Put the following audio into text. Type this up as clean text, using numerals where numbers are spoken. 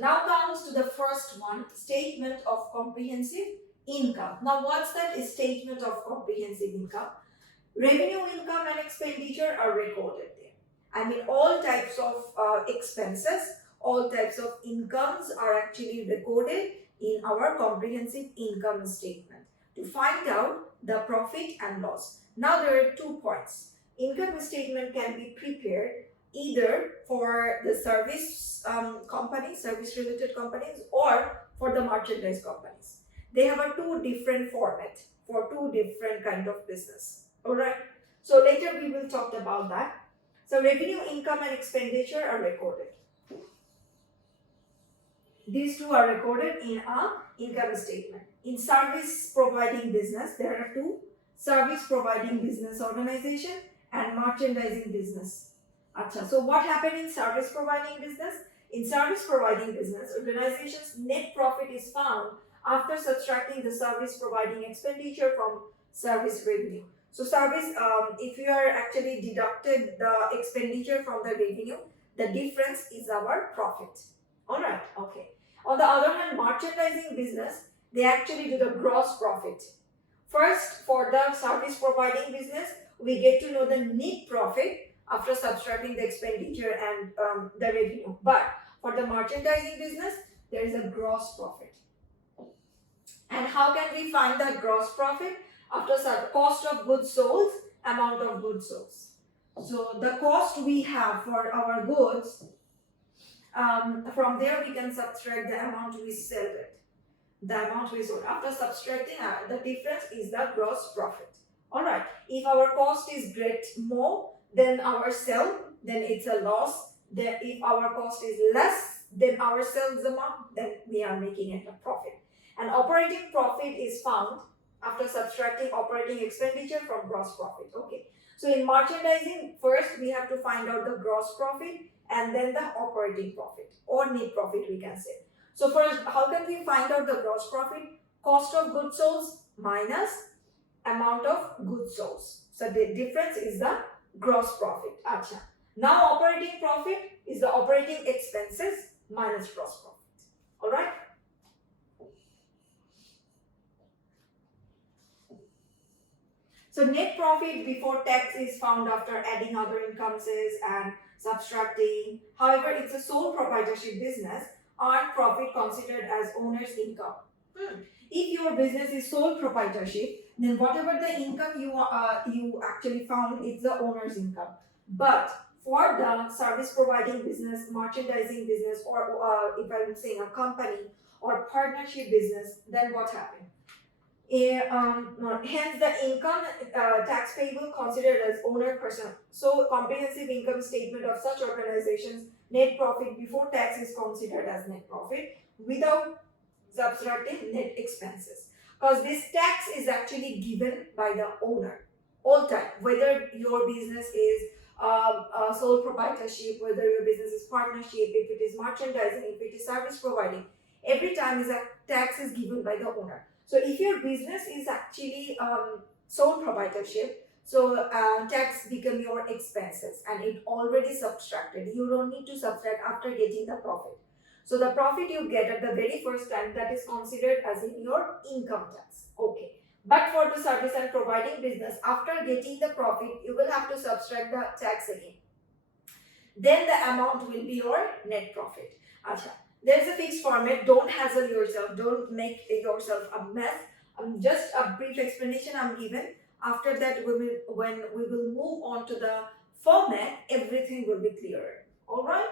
Now comes to the first one, statement of comprehensive income. Now what's that statement of comprehensive income? Revenue, income and expenditure are recorded there. I mean all types of expenses, all types of incomes are actually recorded in our comprehensive income statement to find out the profit and loss. Now there are 2 points. Income statement can be prepared either for the service companies, service related companies, or for the merchandise companies. They have a 2 different format for 2 different kind of business. Alright, so later we will talk about that. So revenue, income and expenditure are recorded. These 2 are recorded in a income statement. In service providing business, there are 2, service providing business organization and merchandising business. So what happened in service providing business? In service providing business, organization's net profit is found after subtracting the service providing expenditure from service revenue. So service, if you are actually deducted the expenditure from the revenue, the difference is our profit. Alright, okay. On the other hand, merchandising business, they actually do the gross profit. First, for the service providing business, we get to know the net profit after subtracting the expenditure and the revenue. But for the merchandising business, there is a gross profit. And how can we find that gross profit? After cost of goods sold, amount of goods sold. So the cost we have for our goods, from there we can subtract the amount we sell it. The amount we sold. After subtracting, the difference is the gross profit. Alright, if our cost is great more than our sell, then it's a loss. Then if our cost is less than our sales amount, then we are making it a profit. And operating profit is found after subtracting operating expenditure from gross profit. Okay. So in merchandising, first we have to find out the gross profit and then the operating profit or net profit we can say. So first, how can we find out the gross profit? Cost of goods sold minus amount of goods sold. So the difference is the gross profit. Now operating profit is the operating expenses minus gross profit. Alright. So net profit before tax is found after adding other incomes and subtracting. However, it's a sole proprietorship business, earned profit considered as owner's income. If your business is sole proprietorship, then whatever the income you actually found, it's the owner's income. But for the service providing business, merchandising business, or if I'm saying a company or partnership business, then what happened? Hence the income tax payable considered as owner person. So comprehensive income statement of such organizations, net profit before tax is considered as net profit without subtracting net expenses. Because this tax is actually given by the owner all time, whether your business is sole proprietorship, whether your business is partnership, if it is merchandising, if it is service providing, every time is a tax is given by the owner. So if your business is actually sole proprietorship, so tax become your expenses and it already subtracted. You don't need to subtract after getting the profit. So the profit you get at the very first time, that is considered as in your income tax. Okay. But for the service and providing business, after getting the profit, you will have to subtract the tax again. Then the amount will be your net profit. There is a fixed format. Don't hassle yourself. Don't make yourself a mess. Just a brief explanation I'm given. After that, when we will move on to the format, everything will be clearer. Alright?